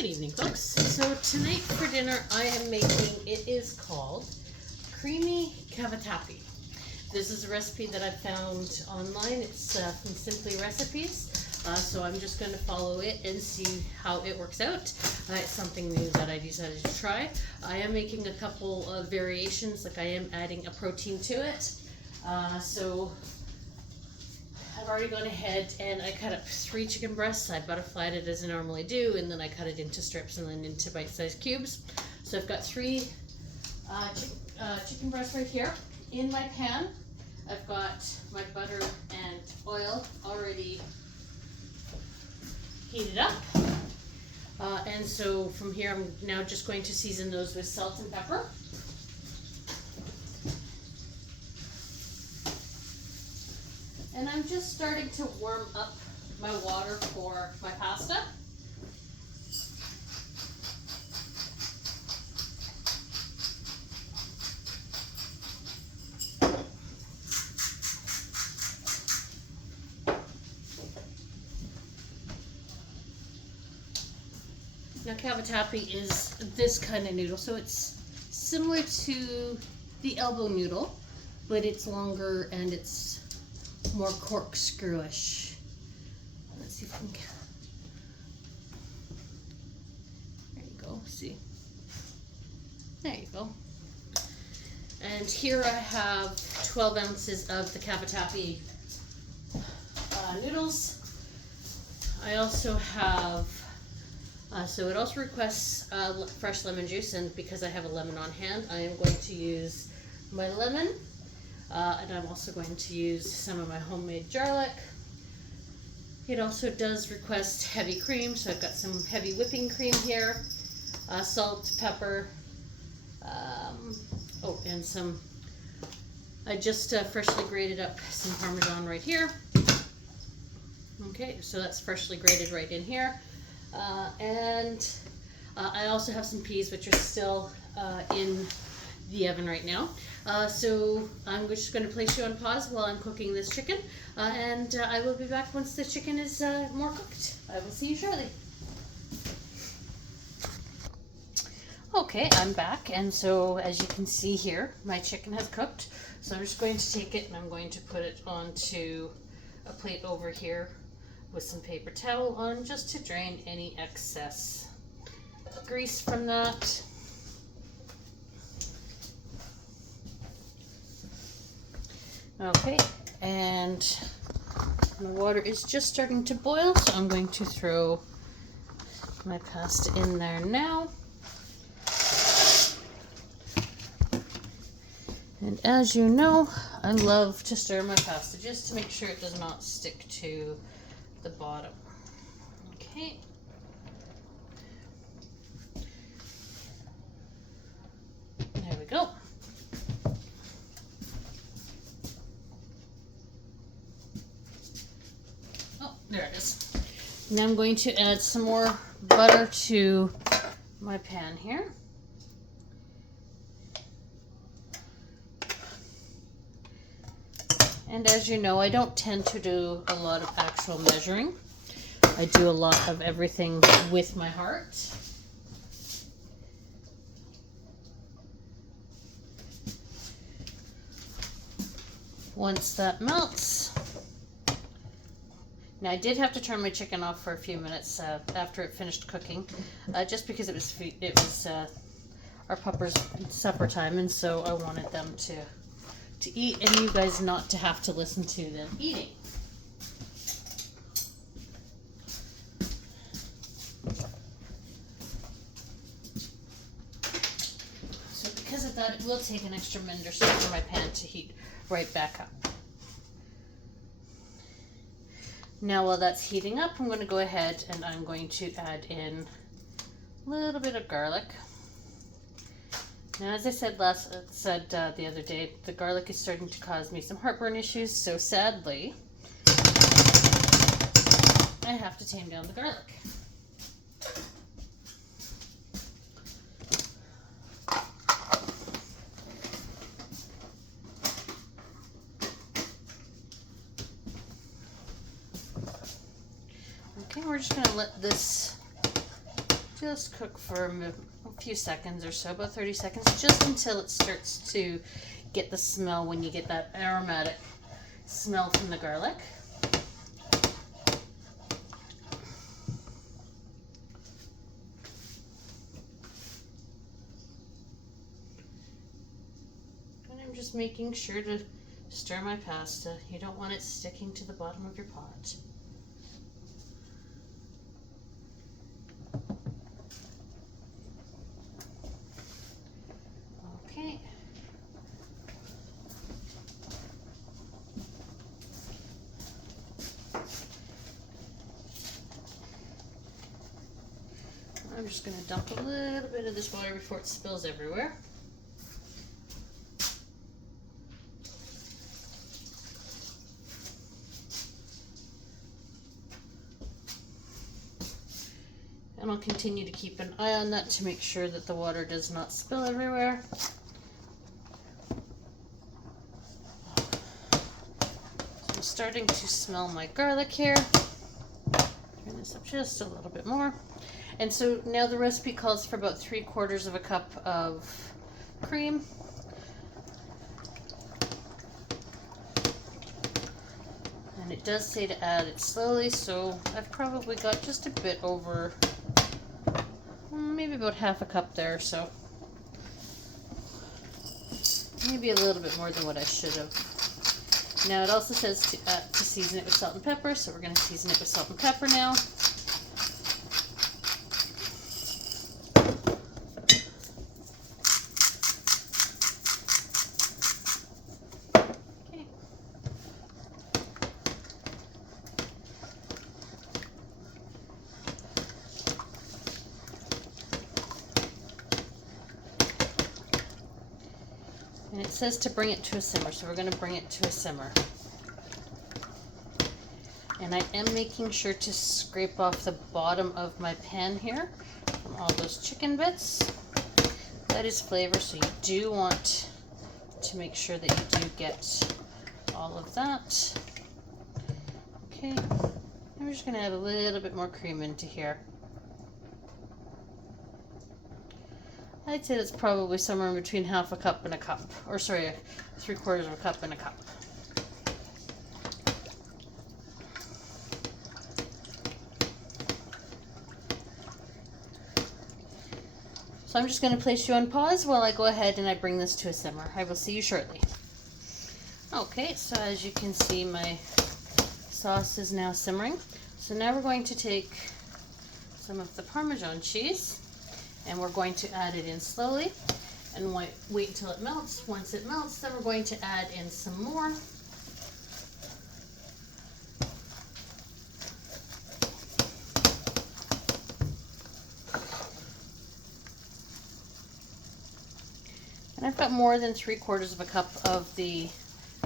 Good evening, folks. So tonight for dinner I am making, it is called creamy cavatappi. This is a recipe that I found online. It's from Simply Recipes. So I'm just going to follow it and see how it works out. It's something new that I decided to try. I am making a couple of variations, like I am adding a protein to it. So I've already gone ahead and I cut up 3 chicken breasts. I butterflied it as I normally do, and then I cut it into strips and then into bite-sized cubes. So I've got 3 chicken breasts right here. In my pan, I've got my butter and oil already heated up. And so from here, I'm now just going to season those with salt and pepper. And I'm just starting to warm up my water for my pasta. Now cavatappi is this kind of noodle, so it's similar to the elbow noodle, but it's longer and it's more corkscrewish. Let's see if we can. There you go. See. There you go. And here I have 12 ounces of the cavatappi noodles. I also have. So it also requests fresh lemon juice, and because I have a lemon on hand, I am going to use my lemon. And I'm also going to use some of my homemade garlic. It also does request heavy cream, so I've got some heavy whipping cream here. Salt, pepper, and some, I just freshly grated up some Parmesan right here. Okay, so that's freshly grated right in here. And I also have some peas, which are still in the oven right now. So I'm just going to place you on pause while I'm cooking this chicken, and I will be back once the chicken is more cooked. I will see you shortly. Okay, I'm back, and so as you can see here, my chicken has cooked. So I'm just going to take it and I'm going to put it onto a plate over here with some paper towel on, just to drain any excess grease from that. Okay, and my water is just starting to boil, so I'm going to throw my pasta in there now. And as you know, I love to stir my pasta just to make sure it does not stick to the bottom. Okay. There we go. Oh, there it is. Now I'm going to add some more butter to my pan here. And as you know, I don't tend to do a lot of actual measuring. I do a lot of everything with my heart. Once that melts, now I did have to turn my chicken off for a few minutes after it finished cooking, just because it was our pupper's supper time, and so I wanted them to eat and you guys not to have to listen to them eating. So because of that, it will take an extra minute or so for my pan to heat right back up. Now while that's heating up, I'm going to go ahead and I'm going to add in a little bit of garlic. Now, as I said the other day, the garlic is starting to cause me some heartburn issues, so sadly, I have to tame down the garlic. Okay, we're just going to let this just cook for a few seconds or so, about 30 seconds, just until it starts to get the smell, when you get that aromatic smell from the garlic. And I'm just making sure to stir my pasta. You don't want it sticking to the bottom of your pot. Okay. I'm just going to dump a little bit of this water before it spills everywhere. And I'll continue to keep an eye on that to make sure that the water does not spill everywhere. So I'm starting to smell my garlic here. Turn this up just a little bit more. And so now the recipe calls for about 3/4 of a cup of cream. And it does say to add it slowly, so I've probably got just a bit over, maybe about half a cup there, so maybe a little bit more than what I should have. Now it also says to season it with salt and pepper, so we're going to season it with salt and pepper now. Okay. And it says to bring it to a simmer, so we're going to bring it to a simmer. And I am making sure to scrape off the bottom of my pan here from all those chicken bits. That is flavor, so you do want to make sure that you do get all of that. Okay, I'm just going to add a little bit more cream into here. I'd say that's probably somewhere in between half a cup and a cup, or sorry, 3/4 of a cup and a cup. So I'm just going to place you on pause while I go ahead and I bring this to a simmer. I will see you shortly. Okay, so as you can see, my sauce is now simmering. So now we're going to take some of the Parmesan cheese and we're going to add it in slowly and wait until it melts. Once it melts, then we're going to add in some more. And I've got more than 3/4 of a cup of the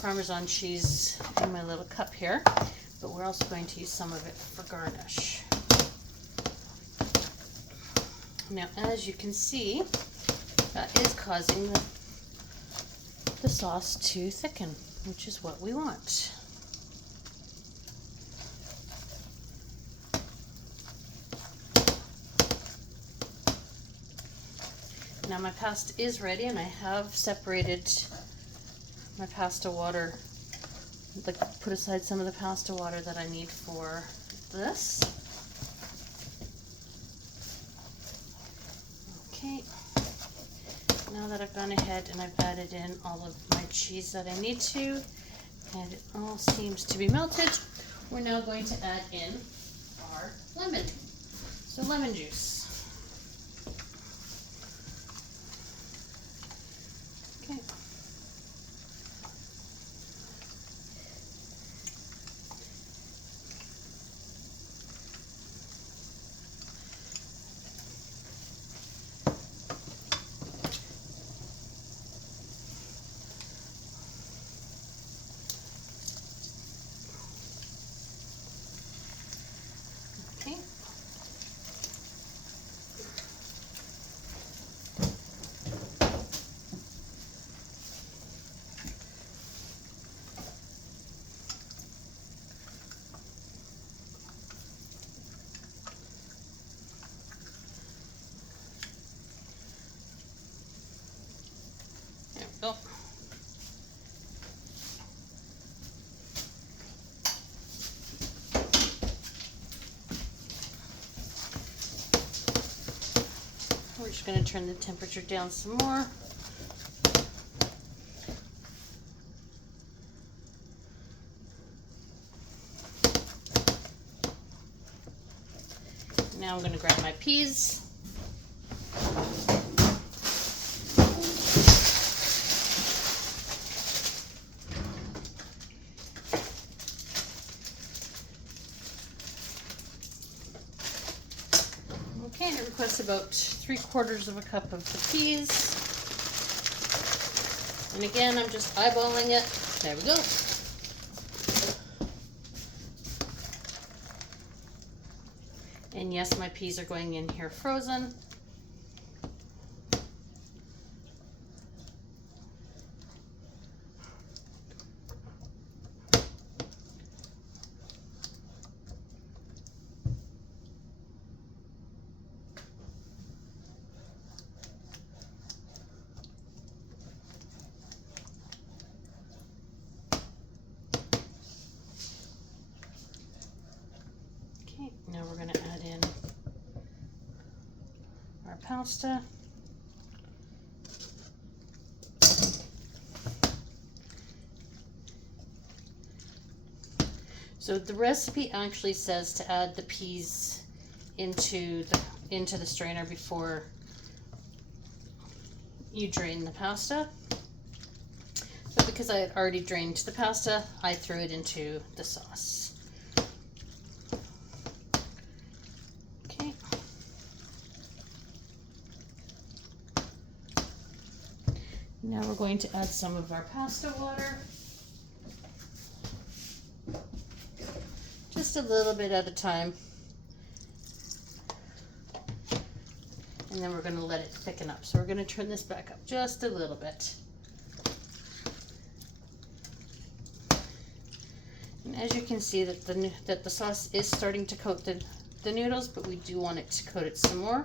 Parmesan cheese in my little cup here, but we're also going to use some of it for garnish. Now, as you can see, that is causing the sauce to thicken, which is what we want. Now my pasta is ready, and I have separated my pasta water, like put aside some of the pasta water that I need for this. Okay, now that I've gone ahead and I've added in all of my cheese that I need to, and it all seems to be melted, we're now going to add in our lemon. So lemon juice. Okay. Okay. just going to turn the temperature down some more. Now I'm going to grab my peas. Okay, and it requests about 3/4 of a cup of the peas. And again, I'm just eyeballing it. There we go. And yes, my peas are going in here frozen. Okay, now we're going to add in our pasta. So the recipe actually says to add the peas into the strainer before you drain the pasta. But because I had already drained the pasta, I threw it into the sauce. Okay. Now we're going to add some of our pasta water. Just a little bit at a time. And then we're going to let it thicken up. So we're going to turn this back up just a little bit. And as you can see that the sauce is starting to coat the noodles, but we do want it to coat it some more.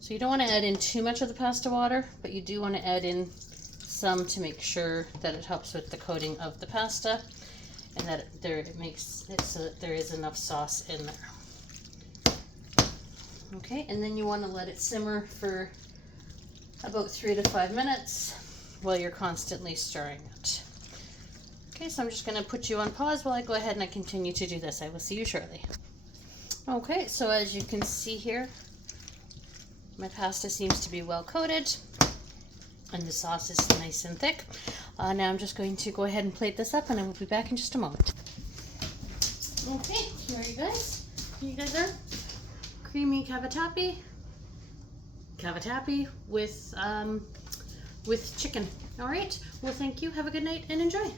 So you don't want to add in too much of the pasta water, but you do want to add in some to make sure that it helps with the coating of the pasta and that it makes it so that there is enough sauce in there. Okay, and then you want to let it simmer for about 3 to 5 minutes while you're constantly stirring it. Okay, so I'm just going to put you on pause while I go ahead and I continue to do this. I will see you shortly. Okay, so as you can see here, my pasta seems to be well coated and the sauce is nice and thick. Now I'm just going to go ahead and plate this up and I will be back in just a moment. Okay, here you guys. Here you guys are. Creamy cavatappi. Cavatappi with chicken. All right. Well, thank you. Have a good night and enjoy.